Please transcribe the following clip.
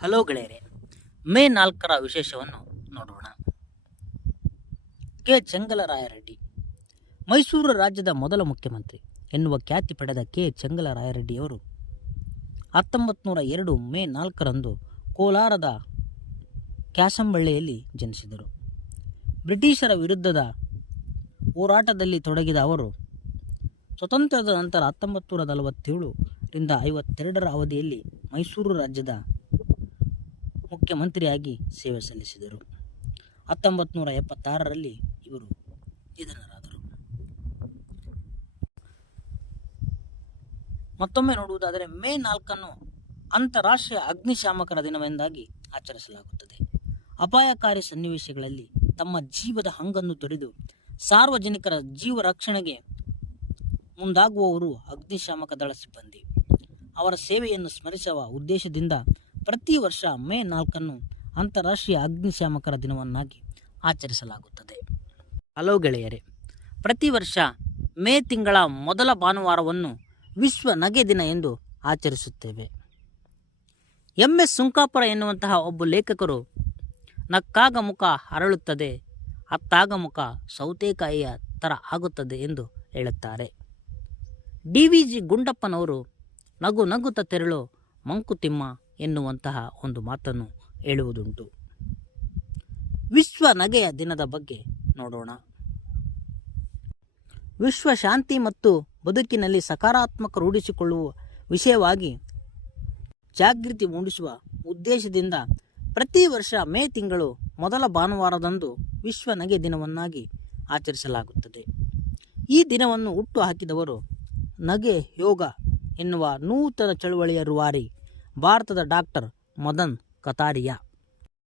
Hello ಗೆಳೆಯರೆ, ಮೇ 4ರ ವಿಶೇಷವನ್ನು ನೋಡೋಣ. K ಚೆಂಗಲರಾಯರೆಡ್ಡಿ Mysuru ರಾಜ್ಯದ ಮೊದಲ ಮುಖ್ಯಮಂತ್ರಿ ಎನ್ನುವ ಖ್ಯಾತಿ ಪಡೆದ ಕೆ ಚೆಂಗಲರಾಯರೆಡ್ಡಿಯವರು 1902 ಮೇ 4ರಂದು ಕೋಲಾರದ ಕ್ಯಾಸಂಬಳ್ಳಿಯಲ್ಲಿ ಜನಿಸಿದರು. ಬ್ರಿಟಿಷರ ವಿರುದ್ಧದ ಹೋರಾಟದಲ್ಲಿ ತೊಡಗಿದ ಅವರು ಸ್ವತಂತ್ರದ ನಂತರ 1947 ರಿಂದ 52ರ ಅವಧಿಯಲ್ಲಿ ಮೈಸೂರು ರಾಜ್ಯದ ಮುಖ್ಯಮಂತ್ರಿಯಾಗಿ ಸೇವೆ ಸಲ್ಲಿಸಿದರು. 1976ರಲ್ಲಿ ಇವರು ನಿಧನರಾದರು. ಮತ್ತೊಮ್ಮೆ ನೋಡುವುದಾದರೆ ಮೇ 4ಅನ್ನು ಅಂತಾರಾಷ್ಟ್ರೀಯ ಅಗ್ನಿಶಾಮಕರ ದಿನವೆಂದಾಗಿ ಆಚರಿಸಲಾಗುತ್ತದೆ. ಅಪಾಯಕಾರಿ ಸನ್ನಿವೇಶಗಳಲ್ಲಿ ತಮ್ಮ ಜೀವದ ಹಂಗನ್ನು ತೊರೆದು ಸಾರ್ವಜನಿಕರ ಜೀವ ರಕ್ಷಣೆಗೆ ಮುಂದಾಗುವವರು ಅಗ್ನಿಶಾಮಕ ದಳ ಸಿಬ್ಬಂದಿ. ಅವರ ಸೇವೆಯನ್ನು ಸ್ಮರಿಸುವ ಉದ್ದೇಶದಿಂದ ಪ್ರತಿ ವರ್ಷ ಮೇ 4ಅನ್ನು ಅಂತಾರಾಷ್ಟ್ರೀಯ ಅಗ್ನಿಶಾಮಕರ ದಿನವನ್ನಾಗಿ ಆಚರಿಸಲಾಗುತ್ತದೆ. ಹಲೋ ಗೆಳೆಯರೆ, ಪ್ರತಿ ವರ್ಷ ಮೇ ತಿಂಗಳ ಮೊದಲ ಭಾನುವಾರವನ್ನು ವಿಶ್ವ ನಗೆ ದಿನ ಎಂದು ಆಚರಿಸುತ್ತೇವೆ. MS ಸುಂಕಾಪುರ ಎನ್ನುವಂತಹ ಒಬ್ಬ ಲೇಖಕರು ನಕ್ಕಾಗ ಮುಖ ಅರಳುತ್ತದೆ, ಅತ್ತಾಗ ಮುಖ ಸೌತೆಕಾಯಿಯ ಥರ ಆಗುತ್ತದೆ ಎಂದು ಹೇಳುತ್ತಾರೆ. DVG ಗುಂಡಪ್ಪನವರು ನಗು ನಗುತ್ತ ತೆರಳು ಮಂಕುತಿಮ್ಮ ಎನ್ನುವಂತಹ ಒಂದು ಮಾತನ್ನು ಹೇಳುವುದುಂಟು. ವಿಶ್ವ ನಗೆಯ ದಿನದ ಬಗ್ಗೆ ನೋಡೋಣ. ವಿಶ್ವ ಶಾಂತಿ ಮತ್ತು ಬದುಕಿನಲ್ಲಿ ಸಕಾರಾತ್ಮಕ ರೂಢಿಸಿಕೊಳ್ಳುವ ವಿಷಯವಾಗಿ ಜಾಗೃತಿ ಮೂಡಿಸುವ ಉದ್ದೇಶದಿಂದ ಪ್ರತಿ ವರ್ಷ ಮೇ ತಿಂಗಳು ಮೊದಲ ಭಾನುವಾರದಂದು ವಿಶ್ವ ನಗೆ ದಿನವನ್ನಾಗಿ ಆಚರಿಸಲಾಗುತ್ತದೆ. ಈ ದಿನವನ್ನು ಹುಟ್ಟು ಹಾಕಿದವರು ನಗೆ ಯೋಗ ಎನ್ನುವ ನೂತನ ಚಳುವಳಿಯ ರೂವಾರಿ ಭಾರತದ ಡಾಕ್ಟರ್ ಮದನ್ ಕತಾರಿಯಾ.